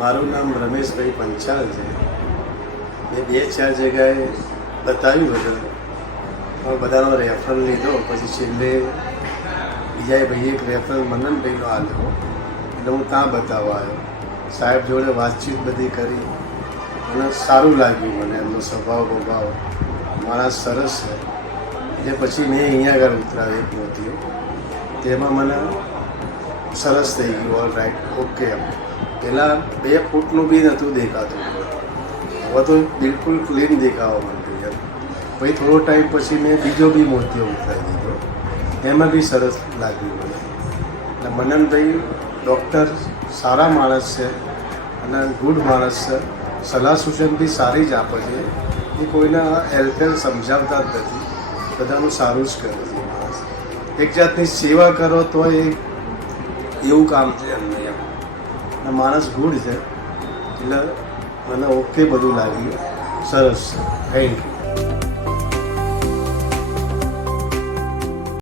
મારું નામ રમેશભાઈ પંચાલ છે. મેં 2-4 જગ્યાએ બતાવ્યું હતું, પણ બધાનો રેફરલ લીધો. પછી છેલ્લે બીજા ભાઈએ એક રેફરલ મનનભાઈનો આપ્યો, એટલે હું ત્યાં બતાવવા આવ્યો. સાહેબ જોડે વાતચીત બધી કરી અને સારું લાગ્યું મને. એમનો સ્વભાવ માણસ સરસ છે. એટલે પછી મેં અહીંયા આગળ ઉતરાવી એક મોતીઓ. તેમાં મને સરસ થઈ ગયું. All right, okay. એમ પહેલાં 2 ફૂટનું બી નહોતું દેખાતું, હવે તો બિલકુલ ક્લીન દેખાવા માંડ્યું એમ. પછી થોડો ટાઈમ પછી મેં બીજો બી મોતીઓ ઉતરાવી દીધો, એમાં બી સરસ લાગ્યું મને. એટલે મનનભાઈ ડૉક્ટર સારા માણસ છે અને ગુડ માણસ છે. સલાહ સૂચન બી સારી જ આપે છે. એ કોઈના હેલ્પેલ સમજાવતા જ નથી, બધાનું સારું જ કરે છે માણસ. એક જાતની સેવા કરો તો એ એવું કામ છે એમને એમ. અને માણસ ગુડ છે, એટલે મને ઓકે બધું લાગ્યું, સરસ છે. Thank you.